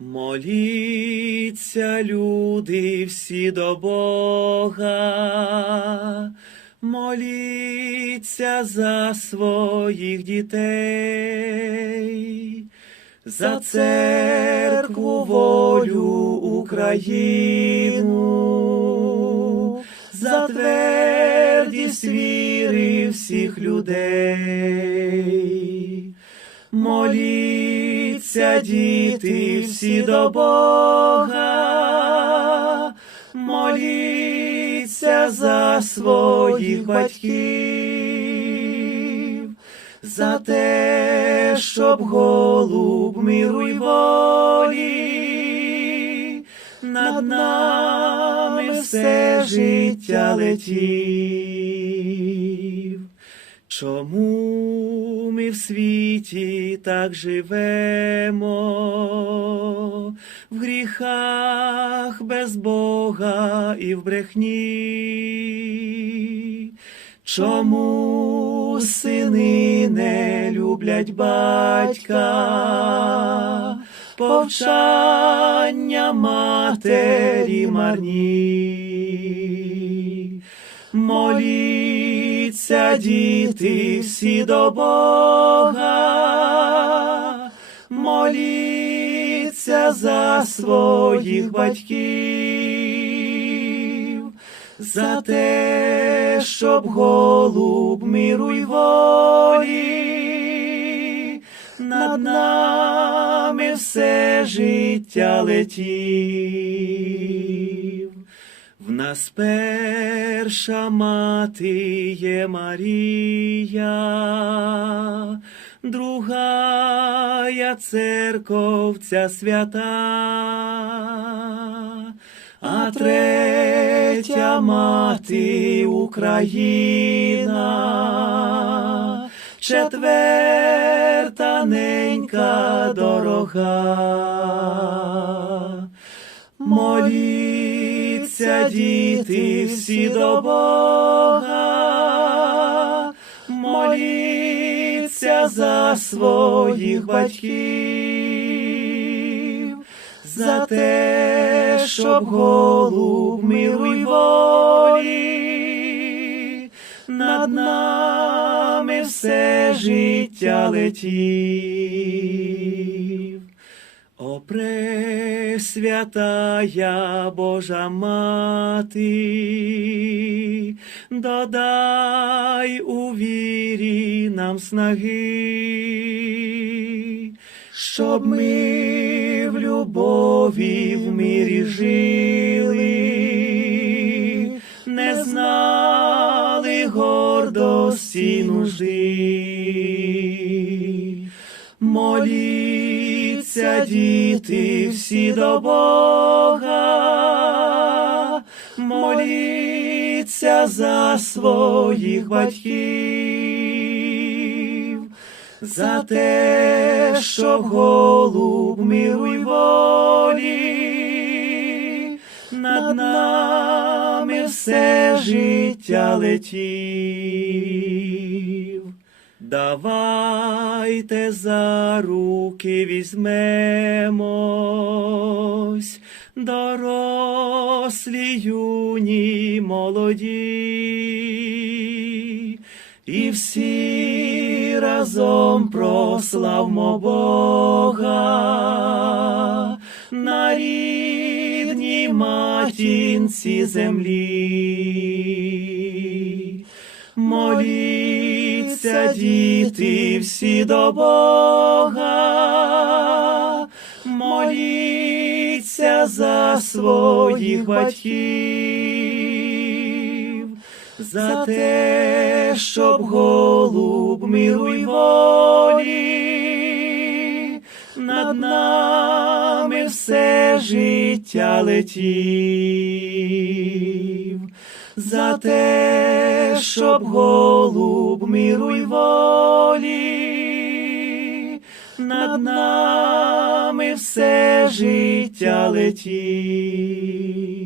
Моліться, люди, всі до Бога, моліться за своїх дітей, за церкву волю Україну, за твердість віри всіх людей. Моліться, діти, всі до Бога, моліться за своїх батьків, за те, щоб голуб миру й волі над нами все життя летів. Чому ми в світі так живемо, в гріхах без Бога і в брехні? Чому сини не люблять батька, повчання матері марні? Моліться, діти, всі до Бога, моліться за своїх батьків, за те, щоб голуб миру й волі над нами все життя летів. В нас перша мати є Марія, другая церковця свята, а третя мати Україна, четверта ненька дорога. Моліться, діти, всі до Бога, моліться за своїх батьків, за те, щоб голуб миру волі над нами все життя летів. Пресвятая Божа Мати, додай у вірі нам снаги, щоб ми в любові в мирі жили, не знали гордості нужди. Моліться, діти, всі до Бога, моліться за своїх батьків, за те, щоб голуб миру й волі над нами все життя летів. Давайте за руки візьмемось, дорослі юні молоді, і всі разом прославмо Бога на рідній матінці землі. Моліться, діти, всі до Бога, моліться за своїх батьків, за те, щоб голуб миру волі над нами все життя летів за те, щоб голуб міру й волі над нами все життя летів.